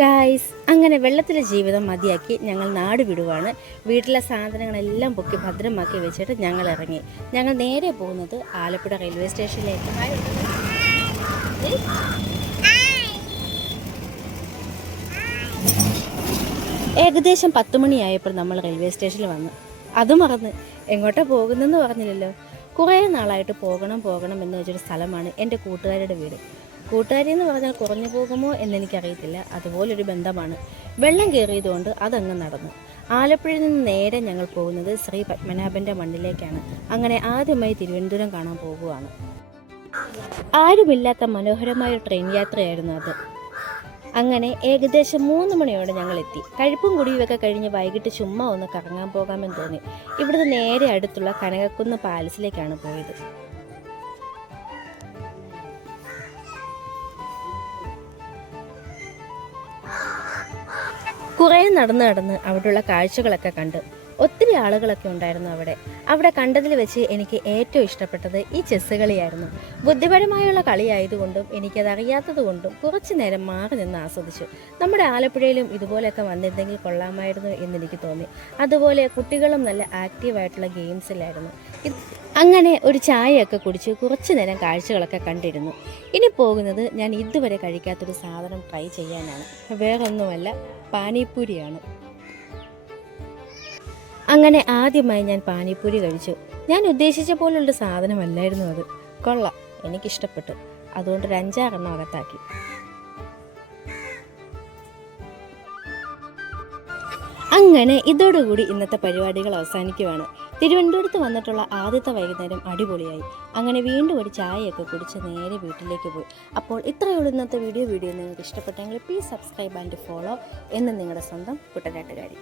Guys, അങ്ങനെ വെള്ളത്തിലെ ജീവിതം മതിയാക്കി ഞങ്ങൾ നാട് വിടുവാണ്. വീട്ടിലെ സാധനങ്ങളെല്ലാം പൊക്കി ഭദ്രമാക്കി വെച്ചിട്ട് ഞങ്ങൾ ഇറങ്ങി. ഞങ്ങൾ നേരെ പോകുന്നത് ആലപ്പുഴ റെയിൽവേ സ്റ്റേഷനിലേക്ക്. ഏകദേശം 10 മണിയായപ്പോൾ നമ്മൾ റെയിൽവേ സ്റ്റേഷനിൽ വന്നു. അത് മറന്ന് എങ്ങോട്ടാ പോകുന്നതെന്ന് പറഞ്ഞില്ലല്ലോ. കുറേ നാളായിട്ട് പോകണം എന്ന് വെച്ചൊരു സ്ഥലമാണ് എൻ്റെ കൂട്ടുകാരുടെ വീട്. കൂട്ടുകാരി എന്ന് പറഞ്ഞാൽ കുറഞ്ഞു പോകുമോ എന്നെനിക്കറിയത്തില്ല. അതുപോലൊരു ബന്ധമാണ്. വെള്ളം കയറിയതുകൊണ്ട് അതങ്ങ് നടന്നു. ആലപ്പുഴയിൽ നിന്ന് നേരെ ഞങ്ങൾ പോകുന്നത് ശ്രീ പത്മനാഭൻ്റെ മണ്ണിലേക്കാണ്. അങ്ങനെ ആദ്യമായി തിരുവനന്തപുരം കാണാൻ പോകുകയാണ്. ആരുമില്ലാത്ത മനോഹരമായ ട്രെയിൻ യാത്രയായിരുന്നു അത്. അങ്ങനെ ഏകദേശം 3 മണിയോടെ ഞങ്ങൾ എത്തി. കഴിപ്പും കുടിയുമൊക്കെ കഴിഞ്ഞ് വൈകിട്ട് ചുമ്മാ ഒന്ന് കറങ്ങാൻ പോകാമെന്ന് തോന്നി. ഇവിടുന്ന് നേരെ അടുത്തുള്ള കനകക്കുന്ന് പാലസിലേക്കാണ് പോയത്. കുറേ നടന്ന് അവിടെയുള്ള കാഴ്ചകളൊക്കെ കണ്ട് ഒത്തിരി ആളുകളൊക്കെ ഉണ്ടായിരുന്നു അവിടെ കണ്ടതിൽ വെച്ച് എനിക്ക് ഏറ്റവും ഇഷ്ടപ്പെട്ടത് ഈ ചെസ്സ് കളിയായിരുന്നു. ബുദ്ധിപരമായുള്ള കളിയായതുകൊണ്ടും എനിക്കത് അറിയാത്തത് കൊണ്ടും കുറച്ചു നേരം മാറി നിന്ന് ആസ്വദിച്ചു. നമ്മുടെ ആലപ്പുഴയിലും ഇതുപോലെയൊക്കെ വന്നിരുന്നെങ്കിൽ കൊള്ളാമായിരുന്നു എന്നെനിക്ക് തോന്നി. അതുപോലെ കുട്ടികളും നല്ല ആക്റ്റീവായിട്ടുള്ള ഗെയിംസിലായിരുന്നു. അങ്ങനെ ഒരു ചായയൊക്കെ കുടിച്ച് കുറച്ചു നേരം കാഴ്ചകളൊക്കെ കണ്ടിരുന്നു. ഇനി പോകുന്നത് ഞാൻ ഇതുവരെ കഴിക്കാത്തൊരു സാധനം ട്രൈ ചെയ്യാനാണ്. വേറൊന്നുമല്ല, പാനിപ്പൂരിയാണ്. അങ്ങനെ ആദ്യമായി ഞാൻ പാനിപ്പൂരി കഴിച്ചു. ഞാൻ ഉദ്ദേശിച്ച പോലുള്ളൊരു സാധനമല്ലായിരുന്നു അത്. കൊള്ളാം, എനിക്കിഷ്ടപ്പെട്ടു. അതുകൊണ്ട് ഒരു 5-6 എണ്ണം അകത്താക്കി. അങ്ങനെ ഇതോടുകൂടി ഇന്നത്തെ പരിപാടികൾ അവസാനിക്കുവാണ്. തിരുവനന്തപുരത്ത് വന്നിട്ടുള്ള ആദ്യത്തെ വൈകുന്നേരം അടിപൊളിയായി. അങ്ങനെ വീണ്ടും ഒരു ചായയൊക്കെ കുടിച്ച് നേരെ വീട്ടിലേക്ക് പോയി. അപ്പോൾ ഇത്രയുള്ള ഇന്നത്തെ വീഡിയോ നിങ്ങൾക്ക് ഇഷ്ടപ്പെട്ടെങ്കിൽ പ്ലീസ് സബ്സ്ക്രൈബ് ആൻഡ് ഫോളോ എന്ന് നിങ്ങളുടെ സ്വന്തം കുട്ടനാട്ടുകാരി.